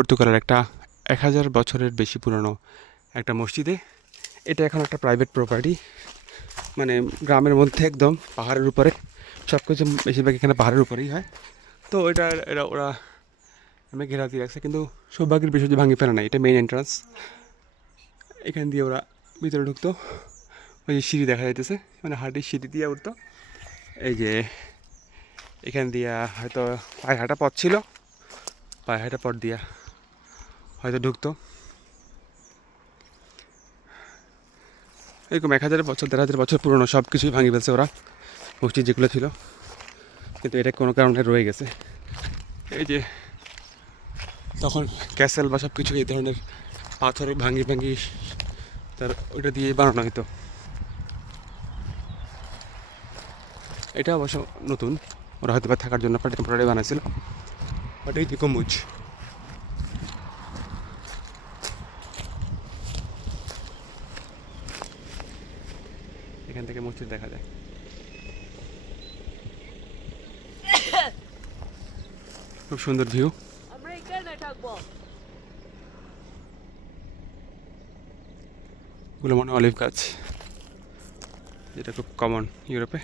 পর্তুগালের একটা এক হাজার বছরের বেশি পুরনো একটা মসজিদে। এটা এখন একটা প্রাইভেট প্রপার্টি মানে গ্রামের মধ্যে একদম পাহাড়ের উপরে। সব কিছু বেশিরভাগ এখানে পাহাড়ের উপরেই হয়। তো এটা এটা ওরা আমি ঘেরা দিয়ে রাখছে, কিন্তু সৌভাগ্যের বিষয় যে ভাঙি ফেলে না এটা মেইন এন্ট্রান্স এখান দিয়ে ওরা ভিতরে ঢুকতো। ওই যে সিঁড়ি দেখা যাইতেছে মানে হাঁটির সিঁড়ি দিয়ে উঠতো। এই যে এখান দিয়া হয়তো পায়ে হাঁটা পথ ছিল পায়ে হাঁটা পথ দিয়া হয়তো ঢুকতো। এরকম এক হাজার বছর, দেড় হাজার বছর পুরনো সব কিছুই ভাঙি ফেলছে ওরা, মসজিদ যেগুলো ছিল। কিন্তু এটা কোনো কারণে রয়ে গেছে। এই যে তখন ক্যাসেল বা সব কিছু এই ধরনের পাথর ভাঙি ভাঙি তার ওইটা দিয়ে বানানো হতো। এটা অবশ্য নতুন, ওরা হয়তো বা থাকার জন্য টেম্পোরারি বানাইছিল বাট এই গম্বুজ এখান থেকে মসজিদ দেখা যায়। খুব সুন্দর ভিউ। গুলো মনে অলিভ গাছ যেটা খুব কমন ইউরোপে।